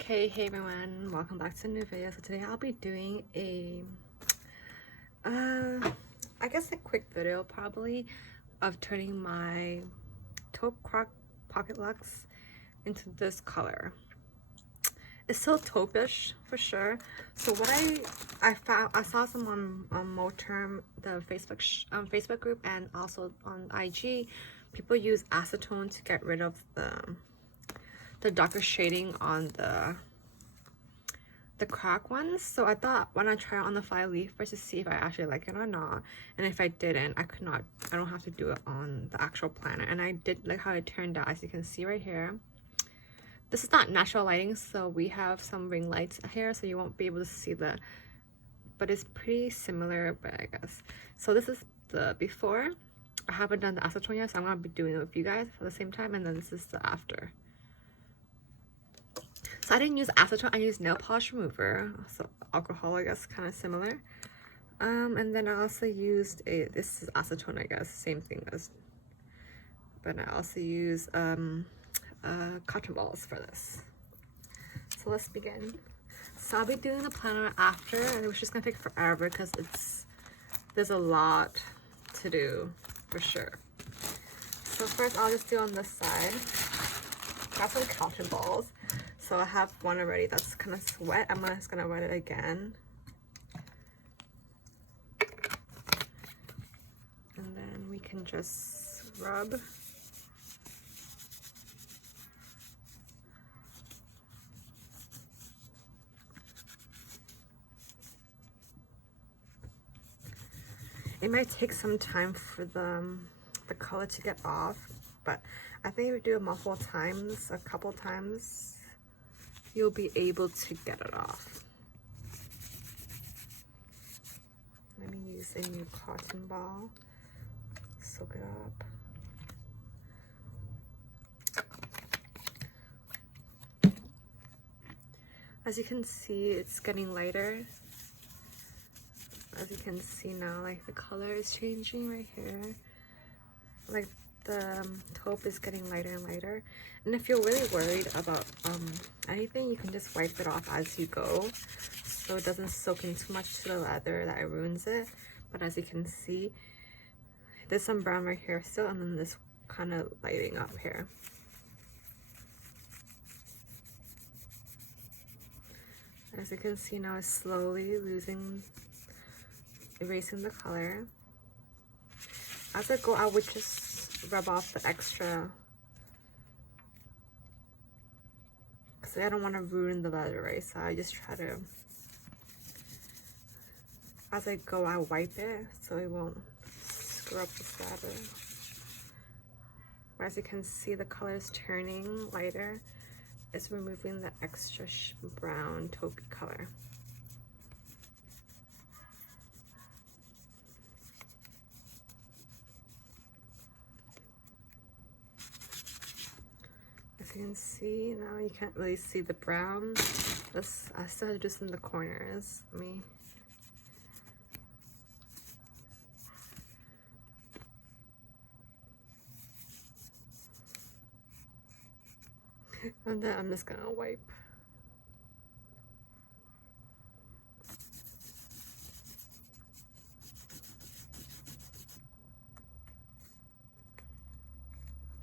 Okay, hey everyone, welcome back to a new video. So today I'll be doing a I guess a quick video probably of turning my Taupe Croc Pocket Luxe into this color. It's still taupe-ish for sure. So what I saw some on Moterm, the Facebook group, and also on IG. People use acetone to get rid of the darker shading on the Croc ones. So I thought, why not try it on the fly leaf first to see if I actually like it or not. And if I didn't, I don't have to do it on the actual planner. And I did like how it turned out, as you can see right here. This is not natural lighting, so we have some ring lights here, so you won't be able to see but it's pretty similar, but I guess. So this is the before. I haven't done the acetone yet, so I'm gonna be doing it with you guys for the same time, and then this is the after. So I didn't use acetone, I used nail polish remover, so alcohol, I guess, kind of similar. And then I also used this is acetone, I guess, same thing as, but I also use cotton balls for this. So let's begin. So I'll be doing the planner after, and it's just gonna take forever because there's a lot to do for sure. So first I'll just do on this side. Got some cotton balls. So I have one already that's kind of wet. I'm just gonna wet it again. And then we can just rub. It might take some time for the color to get off, but I think if you do it multiple times, a couple times, you'll be able to get it off. Let me use a new cotton ball. Soak it up. As you can see, it's getting lighter. As you can see now, like the color is changing right here. Like the taupe is getting lighter and lighter. And if you're really worried about anything, you can just wipe it off as you go, so it doesn't soak in too much to the leather that it ruins it. But as you can see, there's some brown right here still, and then this kind of lighting up here. As you can see now, it's slowly erasing the color. As I go, I would just rub off the extra, because I don't want to ruin the leather, right? So I just try to, as I go, I wipe it so it won't screw up the leather. As you can see, the color is turning lighter. It's removing the extra brown taupey color. As you can see now, you can't really see the brown. I still have to do some in the corners. And then I'm just gonna wipe.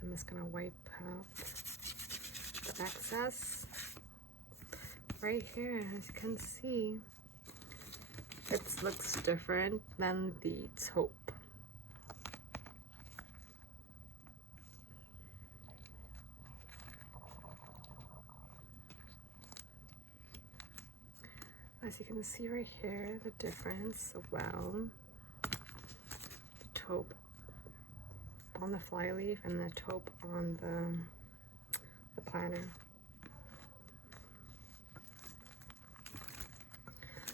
I'm just gonna wipe out the excess right here. As you can see, it looks different than the taupe. As you can see right here, the difference. Well, the taupe on the flyleaf and the taupe on the planner.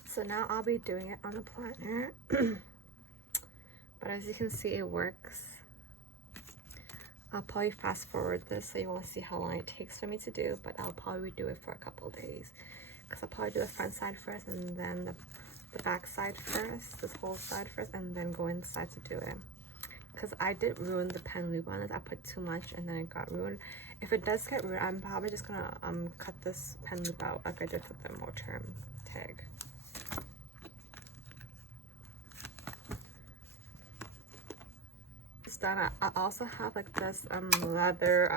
So now I'll be doing it on the planner. But as you can see, it works. I'll probably fast forward this so you won't see how long it takes for me to do, but I'll probably do it for a couple of days. Because I'll probably do the front side first, and then the back side first, this whole side first, and then go inside to do it. because I did ruin the pen lube on it. I put too much and then it got ruined. If it does get ruined, I'm probably just gonna cut this pen lube out like I did with the Moterm tag. It's done. I also have like this leather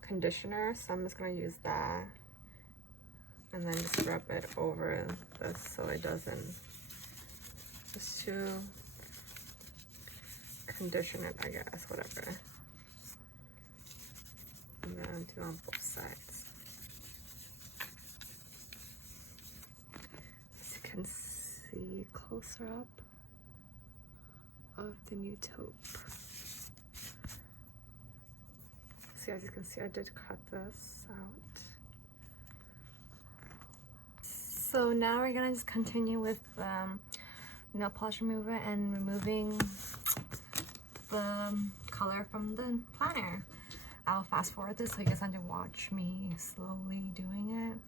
conditioner, so I'm just gonna use that and then just rub it over this so it doesn't, just to condition it, I guess, whatever. And then do on both sides. As you can see closer up of the new taupe. See, as you can see, I did cut this out. So now we're gonna just continue with nail polish remover and removing the color from the planner. I'll fast forward this so you guys have to watch me slowly doing it.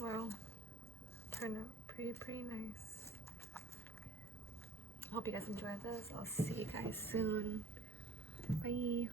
Well, turned out pretty nice. Hope you guys enjoyed this. I'll see you guys soon. Bye.